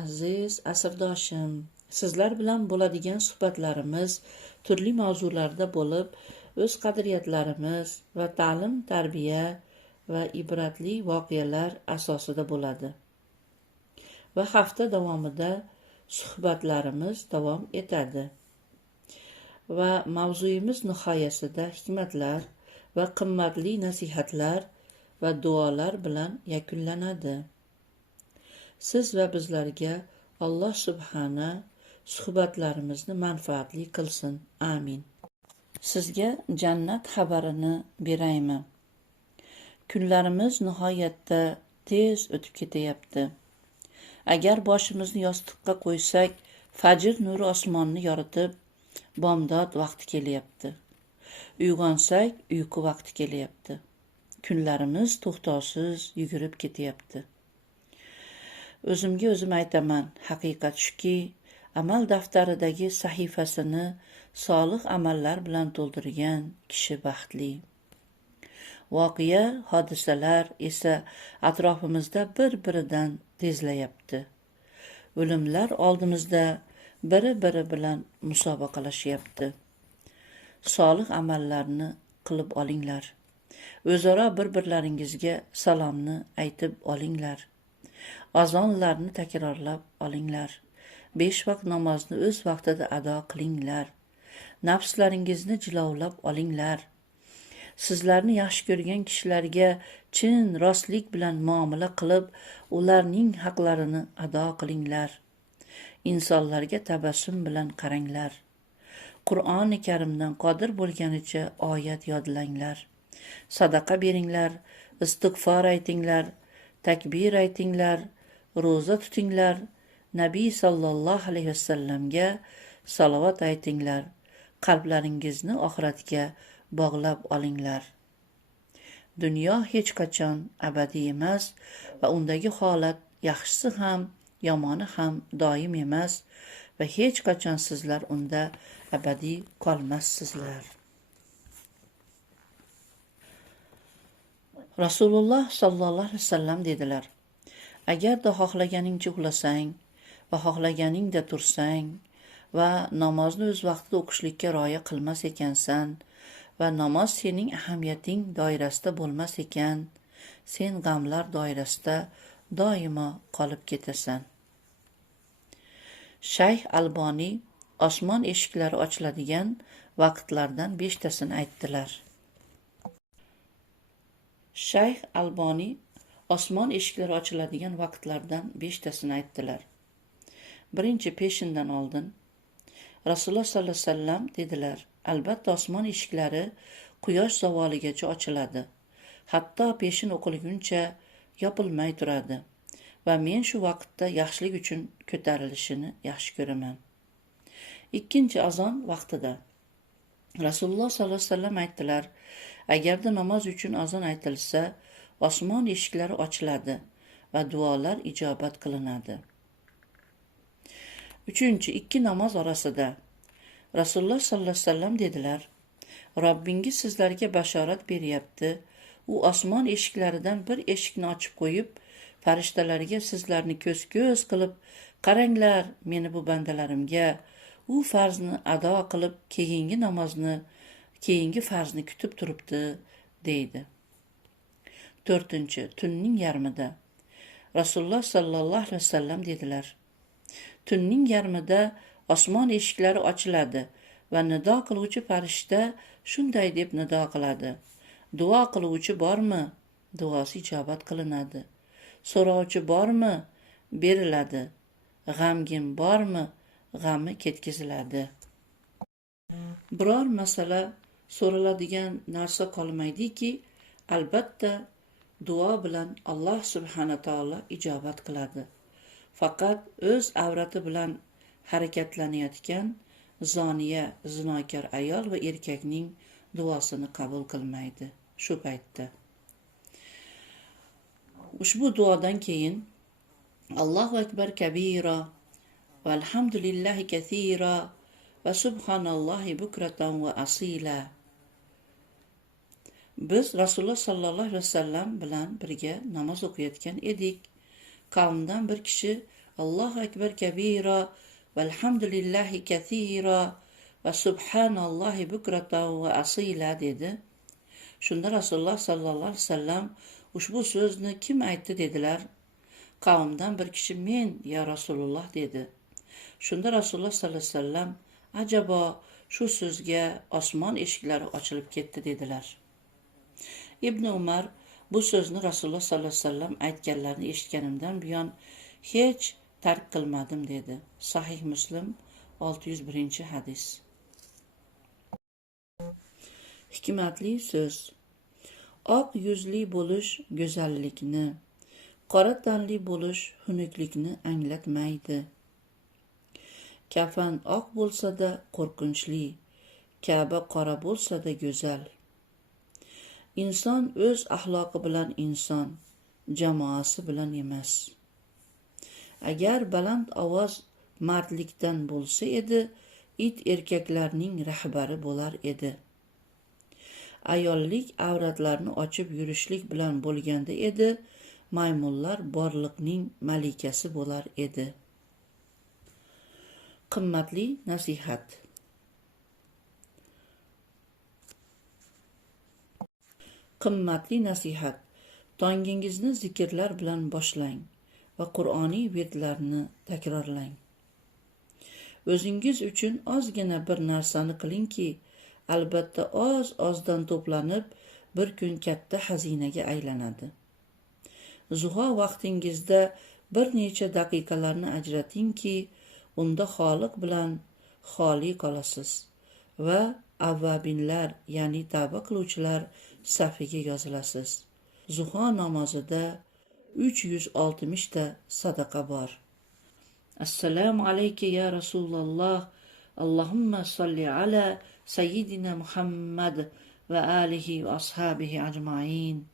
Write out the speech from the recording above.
Aziz asrdoshim, sizlar bilan bo'ladigan suhbatlarimiz turli mavzularda bo'lib, o'z qadriyatlarimiz va ta'lim-tarbiya va ibratli voqealar asosida bo'ladi. Va hafta davomida suhbatlarimiz davom etadi. Va mavzuyimiz nihoyasida hikmatlar va qimmatli nasihatlar va duolar bilan yakunlanadi. Siz va bizlarga Alloh subhana suhbatlarimizni manfaatli qilsin. Amin. Sizga jannat xabarini beraymi? Kunlarimiz nihoyatda tez o'tib ketyapti. Agar boshimizni yostiqqa qo'ysak, fajr nuri osmonni yoritib, bomdod vaqti kelyapti. Uyg'onsak, uyqu vaqti kelyapti. Kunlarimiz to'xtovsiz yugurib ketyapti. O'zimga o'zim aytaman, haqiqat shuki, amal daftaridagi sahifasini solih amallar bilan to'ldirgan kishi baxtli. Voqea, hodisalar esa atrofimizda bir-biridan tezlayapti. O'limlar oldimizda biri-biri bilan musobaqalashyapti. Solih amallarni qilib olinglar. O'zaro bir-birlaringizga salomni aytib olinglar. Azonlarni takrorlab olinglar. 5 vaqt namozni o'z vaqtida ado qilinglar. Nafslaringizni jilovlab olinglar. Sizlarni yaxshi ko'rgan kishilarga chin rostlik bilan muomala qilib, ularning haqlarini ado qilinglar. Insonlarga tabassum bilan qaranglar. Qur'oni Karimdan qodir bo'lganicha oyat yodlanglar. Sadaqa beringlar, istig'for aytinglar, takbir aytinglar, ro'za tutinglar, Nabiy sallallohu alayhi vasallamga salovat aytinglar, qalblaringizni oxiratga bog'lab olinglar. Dunyo hech qachon abadiy emas va undagi holat yaxshisi ham, yomoni ham doim emas va hech qachon sizlar unda abadiy qolmassizlar. Rasululloh sallallohu alayhi vasallam dedilar: agarda xohlaganingcha uxlasang va xohlaganingda tursang va namozni o'z vaqtida o'qishlikka rioya qilmas ekansan va namoz sening ahamiyating doirasida bo'lmas ekan, sen g'amlar doirasida doimo qolib ketasan. Shayx Alboniy osmon eshiklari ochiladigan vaqtlardan 5tasini aytdilar. Shayx Alboniy osmon eshiklari ochiladigan vaqtlardan 5tasini aytdilar. Birinchi, peshindan oldin. Rasululloh sollallohu alayhi vasallam dedilar: albatta osmon eshiklari quyosh zavoligacha ochiladi. Hatto peshin o'qilguncha yopilmay turadi va men shu vaqtda yaxshilik uchun ko'tarilishini yaxshi ko'raman. Ikkinchi, azon vaqtida. Rasululloh sollallohu alayhi vasallam aytdilar: agarda namoz uchun azon aytilsa, osmon eshiklari ochiladi va duolar ijobat qilinadi. Uchinchi, 2 namoz orasida. Rasululloh sollallohu alayhi vasallam dedilar: Robbingiz sizlarga bashorat beryapti. U osmon eshiklaridan bir eshikni ochib qo'yib, farishtalarga sizlarni ko'z-ko'z qilib, qaranglar meni bu bandalarimga, u farzni ado qilib, keyingi farzni kutib turibdi, deydi. 4. Tunning yarmida. Rasululloh sallallohu alayhi vasallam dedilar: tunning yarmida osmon eshiklari ochiladi va nido qiluvchi farishta shunday deb nido qiladi: duo qiluvchi bormi? Duosi ijobat qilinadi. So'rovchi bormi? Beriladi. G'amgin bormi? G'ami ketkaziladi. Biror masala so'raladigan narsa qolmaydiki, albatta duo bilan Alloh subhanahu taolo ijobat qiladi. Faqat o'z avrati bilan harakatlanayotgan zoniya, zinokor ayol va erkakning duosini qabul qilmaydi shu paytda. Ushbu duodan keyin Allohu akbar kabira valhamdulillahi kathira va subhanallohi bukratan va asila. Biz Rasululloh sallallohu alayhi vasallam bilan birga namoz o'qiyotgan edik. Qavmdan bir kishi Allohu akbar kabira valhamdulillahi kathira va subhanallohi bukratan va asila dedi. Shunda Rasululloh sallallohu alayhi vasallam ushbu so'zni kim aytdi dedilar. Qavmdan bir kishi men ya Rasululloh dedi. Shunda Rasululloh sallallohu alayhi vasallam ajabo shu so'zga osmon eshiklari ochilib ketdi dedilar. Ibn Umar bu so'zni Rasululloh sallallohu alayhi vasallam aytganlarini eshitganimdan buyon hech tark qilmadim dedi. Sahih Muslim 601-hadis. Hikmatli so'z. Oq yuzli bo'lish go'zallikni, qora tanli bo'lish xunuklikni anglatmaydi. Kafan oq bo'lsa-da qo'rqinchli, Ka'ba qora bo'lsa-da go'zal. Inson o'z axloqi bilan inson, jamoasi bilan emas. Agar baland ovoz mardlikdan bo'lsa edi, it erkaklarning rahbari bo'lar edi. Ayollik avratlarni ochib yurishlik bilan bo'lganda edi, maymunlar borliqning malikasi bo'lar edi. Qimmatli nasihat. Qimmatli nasihat. Tongingizni zikrlar bilan boshlang va Qur'oniy virdlarni takrorlang. O'zingiz uchun ozgina bir narsani qilingki, albatta oz-ozdan to'planib bir kun katta xazinaga aylanadi. Zuho vaqtingizda bir necha daqiqalarni ajratingki, unda Xoliq bilan xoli qolasiz va avvabinlar, ya'ni tavba qiluvchilar safiga yozilasiz. Zuho namozida 360 ta sadaqa bor. Assalomu alayka ya Rasululloh. Allahumma salli ala sayyidina Muhammad va alihi va ashabihi ajma'in.